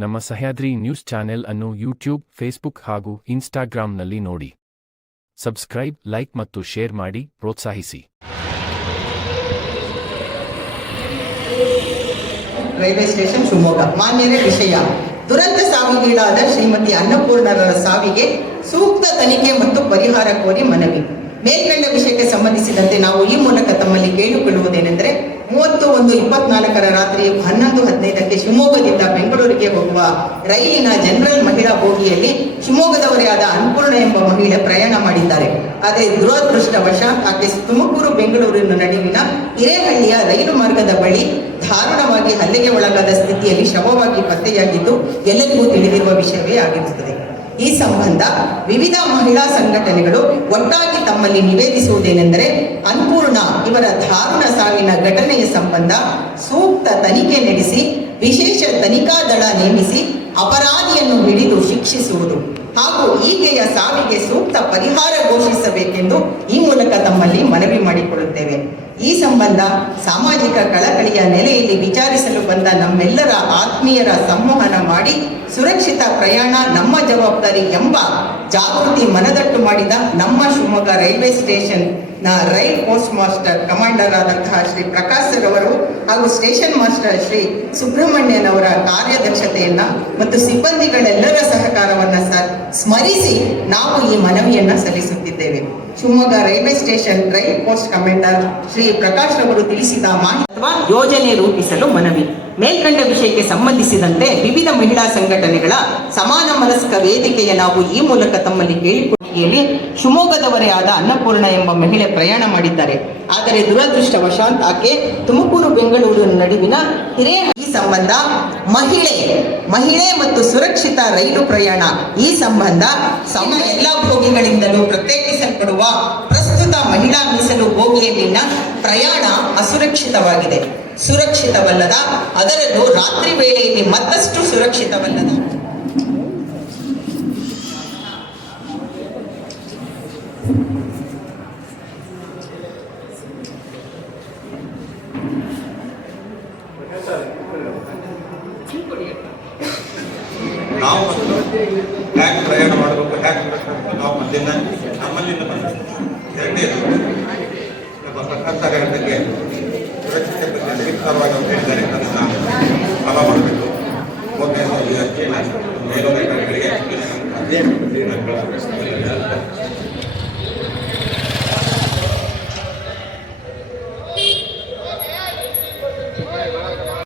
ನಮ್ಮ Sahyadri news channel ಅನ್ನು YouTube, Facebook ಹಾಗೂ ಇನ್ಸ್ಟಾಗ್ರಾಂನಲ್ಲಿ ನೋಡಿ. ಸಬ್ಸ್ಕ್ರೈಬ್, ಲೈಕ್ ಮತ್ತು ಶೇರ್ ಮಾಡಿ ಪ್ರೋತ್ಸಾಹಿಸಿ. Railway station Shivamogga. ಮಾನ್ಯರೇ, ವಿಷಯ ದುರಂತ ಸಾವಿಗೀಡಾದ ಶ್ರೀಮತಿ ಅನ್ನಪೂರ್ಣರವರ ಸಾವಿಗೆ ಸೂಕ್ತ ತನಿಖೆ ಮತ್ತು ಪರಿಹಾರ ಕೋರಿ ಮನವಿ. ಮೇಲ್ಕಂಡ ವಿಷಯಕ್ಕೆ ಸಂಬಂಧಿಸಿದಂತೆ ನಾವು ಈ ಮೂಲಕ ತಮ್ಮಲ್ಲಿ ಕೇಳಿಕೊಳ್ಳುವುದೇನೆಂದರೆ, 30/1/24 ರಾತ್ರಿ 11:15 ಶಿವಮೊಗ್ಗದಿಂದ ಬೆಂಗಳೂರಿಗೆ ಹೋಗುವ ರೈಲಿನ ಜನರಲ್ ಮಹಿಳಾ ಬೋಗಿಯಲ್ಲಿ ಶಿವಮೊಗ್ಗದವರೇ ಆದ ಅನ್ನಪೂರ್ಣ ಎಂಬ ಮಹಿಳೆ ಪ್ರಯಾಣ ಮಾಡಿದ್ದಾರೆ. ಆದರೆ ದುರದೃಷ್ಟವಶಾತ್ ಆಕೆ ತುಮಕೂರು ಬೆಂಗಳೂರಿನ ನಡುವಿನ ಹಿರೇಹಳ್ಳಿಯ ರೈಲು ಮಾರ್ಗದ ಬಳಿ ದಾರುಣವಾಗಿ ಹಲ್ಲೆಗೆ ಒಳಗಾದ ಸ್ಥಿತಿಯಲ್ಲಿ ಶವವಾಗಿ ಪತ್ತೆಯಾಗಿದ್ದು ಎಲ್ಲರಿಗೂ ತಿಳಿದಿರುವ ವಿಷಯವೇ ಆಗಿರುತ್ತದೆ. ಈ ಸಂಬಂಧ ವಿವಿಧ ಮಹಿಳಾ ಸಂಘಟನೆಗಳು ಒಟ್ಟಾಗಿ ತಮ್ಮಲ್ಲಿ ನಿವೇದಿಸುವುದೇನೆಂದರೆ, ಅನ್ನಪೂರ್ಣ ಇವರ ದಾರುಣ ಸಾವಿನ ಘಟನೆಯ ಸಂಬಂಧ ಸೂಕ್ತ ತನಿಖೆ ನಡೆಸಿ ವಿಶೇಷ ತನಿಖಾ ದಳ ನೇಮಿಸಿ ಅಪರಾಧಿಯನ್ನು ಹಿಡಿದು ಶಿಕ್ಷಿಸುವುದು ಹಾಗೂ ಈಕೆಯ ಸಾವಿಗೆ ಸೂಕ್ತ ಪರಿಹಾರ ಘೋಷಿಸಬೇಕೆಂದು ಈ ಮೂಲಕ ತಮ್ಮಲ್ಲಿ ಮನವಿ ಮಾಡಿಕೊಳ್ಳುತ್ತೇವೆ. ಈ ಸಂಬಂಧ ಸಾಮಾಜಿಕ ಕಳಕಳಿಯ ನೆಲೆಯಲ್ಲಿ ವಿಚಾರಿಸಲು ಬಂದ ನಮ್ಮೆಲ್ಲರ ಆತ್ಮೀಯರ ಸಂವಹನ ಮಾಡಿ ಸುರಕ್ಷಿತ ಪ್ರಯಾಣ ನಮ್ಮ ಜವಾಬ್ದಾರಿ ಎಂಬ ಜಾಗೃತಿ ಮನದಟ್ಟು ಮಾಡಿದ ನಮ್ಮ ಶಿವಮೊಗ್ಗ ರೈಲ್ವೆ ಸ್ಟೇಷನ್ ನ ರೈಲ್ ಪೋಸ್ಟ್ ಮಾಸ್ಟರ್ ಕಮಾಂಡರ್ ಆದಂತಹ ಶ್ರೀ ಪ್ರಕಾಶ್ ಸರ್ ಅವರು ಹಾಗೂ ಸ್ಟೇಷನ್ ಮಾಸ್ಟರ್ ಶ್ರೀ ಸುಬ್ರಹ್ಮಣ್ಯನ್ ಅವರ ಕಾರ್ಯದಕ್ಷತೆಯನ್ನ ಮತ್ತು ಸಿಬ್ಬಂದಿಗಳೆಲ್ಲರ ಸಹಕಾರವನ್ನ ಸ್ಮರಿಸಿ ನಾವು ಈ ಮನವಿಯನ್ನ ಸಲ್ಲಿಸುತ್ತಿದ್ದೇವೆ. Shivamogga railway station rail post commander Shri Prakash ಅವರು ತಿಳಿಸಿದ ಮಾಹಿತಿ ಅಥವಾ ಯೋಜನೆ ರೂಪಿಸಲು ಮನವಿ. ಮೇಲ್ಕಂಡ ವಿಷಯಕ್ಕೆ ಸಂಬಂಧಿಸಿದಂತೆ ವಿವಿಧ ಮಹಿಳಾ ಸಂಘಟನೆಗಳ ಸಮಾನ ಮನಸ್ಕ ವೇದಿಕೆಯ ನಾವು ಈ ಮೂಲಕ ತಮ್ಮಲ್ಲಿ ಕೇಳಿಕೊಳ್ಳಿ. ಶಿವಮೊಗ್ಗದವರೇ ಆದ ಅನ್ನಪೂರ್ಣ ಎಂಬ ಮಹಿಳೆ ಪ್ರಯಾಣ ಮಾಡಿದ್ದಾರೆ. ಆದರೆ ದುರದೃಷ್ಟವಶಾತ್ ಆಕೆ ತುಮಕೂರು ಬೆಂಗಳೂರು ನಡುವಿನ ಹಿರೇಹಳ್ಳಿ ಸಂಬಂಧ ಮಹಿಳೆ ಮತ್ತು ಸುರಕ್ಷಿತ ರೈಲು ಪ್ರಯಾಣ ಈ ಸಂಬಂಧ ಎಲ್ಲ ಬೋಗಿಗಳಿಂದಲೂ ಪ್ರತ್ಯೇಕಿಸಲ್ಪಡುವ ಪ್ರಸ್ತುತ ಮಹಿಳಾ ಮೀಸಲು ಬೋಗಿಯಲ್ಲಿನ ಪ್ರಯಾಣ ಅಸುರಕ್ಷಿತವಾಗಿದೆ, ಸುರಕ್ಷಿತವಲ್ಲದ, ಅದರಲ್ಲೂ ರಾತ್ರಿ ವೇಳೆಯಲ್ಲಿ ಮತ್ತಷ್ಟು ಸುರಕ್ಷಿತವಲ್ಲದ. ನಾವು ಹ್ಯಾಕ್ ಪ್ರಯಾಣ ಮಾಡಬೇಕು, ಹ್ಯಾಕ್ ನಾವು ನಮ್ಮಲ್ಲಿಂದ ಬಂದಿದ್ದೀವಿ. ಎರಡನೇದು ನಮ್ಮ ಸರ್ಕಾರ ಹೇಳಿದಂಗೆ ಸುರಕ್ಷತೆ ಬಗ್ಗೆ ವಿಸ್ತಾರವಾಗಿ ಹೇಳಿದ್ದಾರೆ.